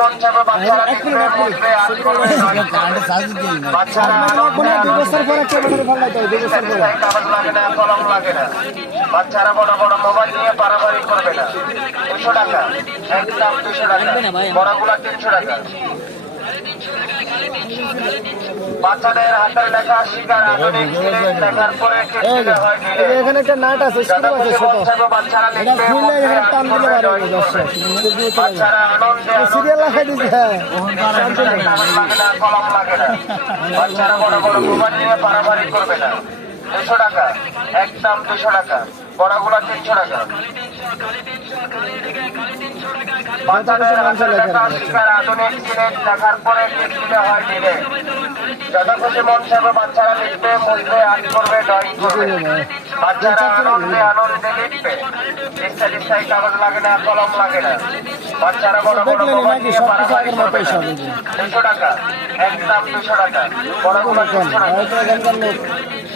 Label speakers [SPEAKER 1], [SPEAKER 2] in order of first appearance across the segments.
[SPEAKER 1] মন বাচ্চারা বড় বড় মোবাইল নিয়ে পারাপারি করবে না। দুশো টাকা একদম দুশো টাকা। বড়গুলা তিনশো টাকা। বাচ্চাদের হাতের লেখা শিকার আধুনিক পরে
[SPEAKER 2] এখানে একটা নাট আছে স্ক্রু আছে ছোট।
[SPEAKER 1] বাচ্চারা
[SPEAKER 2] খুললে এখানে টান দিতে। দর্শক
[SPEAKER 1] বাচ্চারা আনন্দে
[SPEAKER 2] সিরিয়াল লাগাই দিছে হ্যাঁ।
[SPEAKER 1] কাগজ লাগে না কলম লাগে না। বাচ্চারা বড় বড় মোবাইল নিয়ে পারাপারি করবে না। দুশো টাকা। এক দাম দুশো টাকা। বড়গুলো তিনশো টাকা। দেখার পরে হয় দিলে যত খুশি মন বাচ্চারা লিখবে মুছবে আর্ট করবে ড্রয়িং করবে। বাচ্চারা আনন্দে আনন্দে লিখবে। ইত্যাদি ইত্যাদি কাগজ লাগে না কলম লাগে না। বাচ্চারা বড় বড়
[SPEAKER 2] দেখলেন
[SPEAKER 1] মোবাইল
[SPEAKER 2] নাকি?
[SPEAKER 1] নিয়ে
[SPEAKER 2] সব
[SPEAKER 1] পারাপারি করবে।
[SPEAKER 2] মতোই
[SPEAKER 1] না
[SPEAKER 2] সব এই
[SPEAKER 1] দুশো টাকা। দুশো টাকা।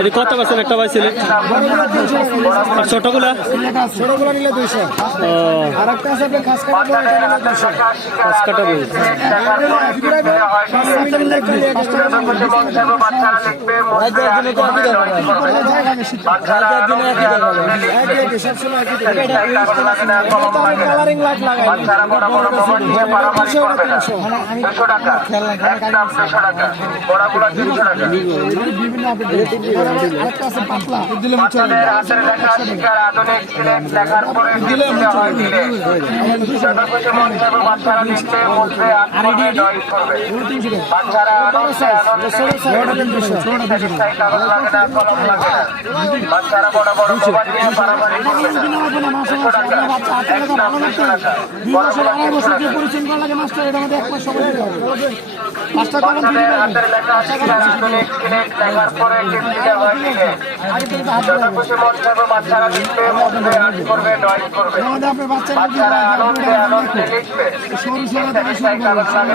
[SPEAKER 3] এটি কত বছর একটা পাইছিলেন আর ছোটগুলা?
[SPEAKER 2] ছোটগুলো নিলে দুইশো। আর একটা আছে আপনার খাস কাটা বই সবসময় একই দেখে।
[SPEAKER 1] কাগজ লাগে না কলম লাগে না
[SPEAKER 2] কালারিং লাইট লাগাই
[SPEAKER 1] বাচ্চারা বড় বড় মোবাইল নিয়ে পারাপারি করবে না দুশো টাকা। একদম দুশো টাকা বড়গুলো তিনশো টাকা বাচ্চাদের হাতের লেখা শিকার আধুনিক সিলেট লেখার পরে দিতে হয় দিলে যত মন চাবে বাচ্চারা লিখবে মুছবে আর্ট করবে। করবে বাচ্চারা আনন্দে আনন্দে লিখবে কাগজ লাগে না কলম লাগে। না বাচ্চারা বড় বড় মোবাইল নিয়ে পারাপারি করবে। না দুশো টাকা। একদম। দুশো টাকা। বড়গুলো তিনশো টাকা বাচ্চাদের হাতের লেখা শিকার আধুনিক সিলেট লেখার পরে কিনতে হয় দিলে যত খুশি মন চাবে বাচ্চারা লিখবে মুছবে আর্ট করবে ড্রয়িং করবে। বাচ্চারা আনন্দে আনন্দে লিখবে। ইত্যাদি কাগজ লাগে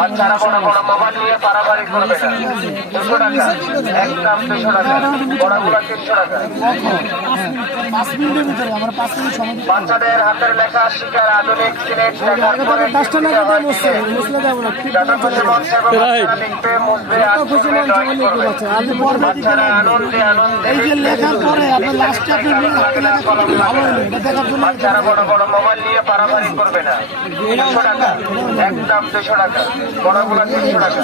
[SPEAKER 1] বাচ্চারা বড় বড় মোবাইল নিয়ে পারাপারি করবে না। দুশো টাকা। একদম দুশো টাকা। বড়গুলো তিনশো টাকা। বাচ্চাদের হাতের লেখা শিকার আধুনিক সিলেট লেখার পরে বাচ্চারা আনন্দে বাচ্চারা বড় বড় মোবাইল নিয়ে পারাপারি করবে না। দুশো টাকা। একদম দুশো টাকা। বড়গুলো তিনশো টাকা।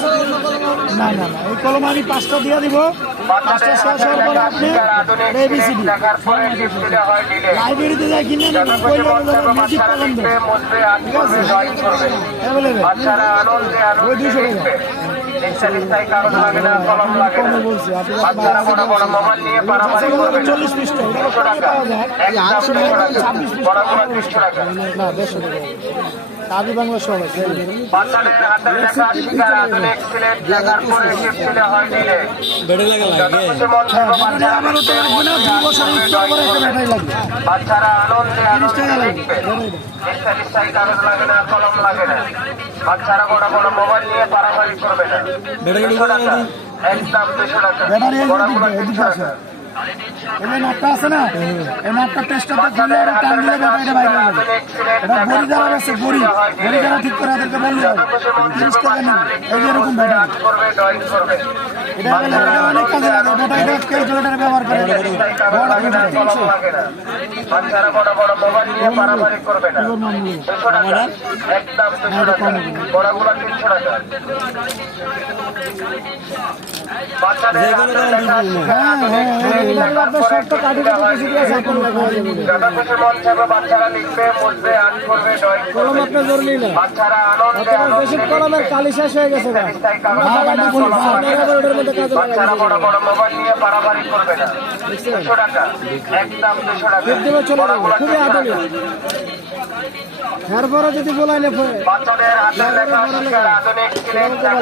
[SPEAKER 2] না না না এই কলম আমি পাঁচটা দিয়ে দিব। পাঁচটা শেষ হওয়ার পরে আপনি এবিসিডি লাইব্রেরিতে যাই কিনে নেবেন ম্যাজিক কলম
[SPEAKER 1] করবে। ড্রয়িং করবে
[SPEAKER 2] অ্যাভেলেবেল
[SPEAKER 1] আনন্দে আনন্দে
[SPEAKER 2] টাকা।
[SPEAKER 1] লাগে লাগে বড় বড়
[SPEAKER 2] চল্লিশ
[SPEAKER 1] টাকা
[SPEAKER 2] না দেড়শো টাকা আদি বাংলা সহ আছে
[SPEAKER 1] বাচ্চাদের হাতের বাচ্চারা আনন্দে আনন্দে লিখবে ইত্যাদি কাগজ লাগে না কলম লাগে না বাচ্চারা বড় বড় মোবাইল নিয়ে পারাপারি করবে না একদম দুশো
[SPEAKER 2] এই
[SPEAKER 1] তিনশো টাকা
[SPEAKER 2] এই নাটটা আছে না? এই টেস্টটা খুলে
[SPEAKER 1] বাচ্চাদের
[SPEAKER 2] আর টান দিলে বাইরে এটা বড়ি যারা আছে বড়ি। বড়ি যারা ঠিক করে তাদেরকে বললে
[SPEAKER 1] মন
[SPEAKER 2] তিরিশ টাকা নেবে এই এরকম ব্যাটারি এটা এটা অনেক কাজে লাগে। ব্যাটারিটা ক্যালকুলেটারে ব্যবহার করে। বড়
[SPEAKER 1] বড়গুলো তিনশো বাচ্চাদের
[SPEAKER 2] হ্যাঁ হ্যাঁ। আপনার শর্ত কাটি কাটি কিছু দিয়ে আছে আপনার লেখা যাবে
[SPEAKER 1] যত খুশি চাইবে বাচ্চারা লিখবে মুছবে আর্ট করবে ড্রয়িং
[SPEAKER 2] কলম আপনার জরুরি না।
[SPEAKER 1] বাচ্চারা আনন্দে
[SPEAKER 2] বেশি কলমের কালি শেষ হয়ে গেছে গা।
[SPEAKER 1] তাই কাগজ
[SPEAKER 2] আপনারা আবার ওটার মধ্যে কাজে
[SPEAKER 1] বাচ্চারা বড় বড় মোবাইল নিয়ে পারাপারি করবে না। দুশো টাকা একদম দুশো টাকা।
[SPEAKER 2] খুবই আধুনিক। এরপরে যদি বলাই না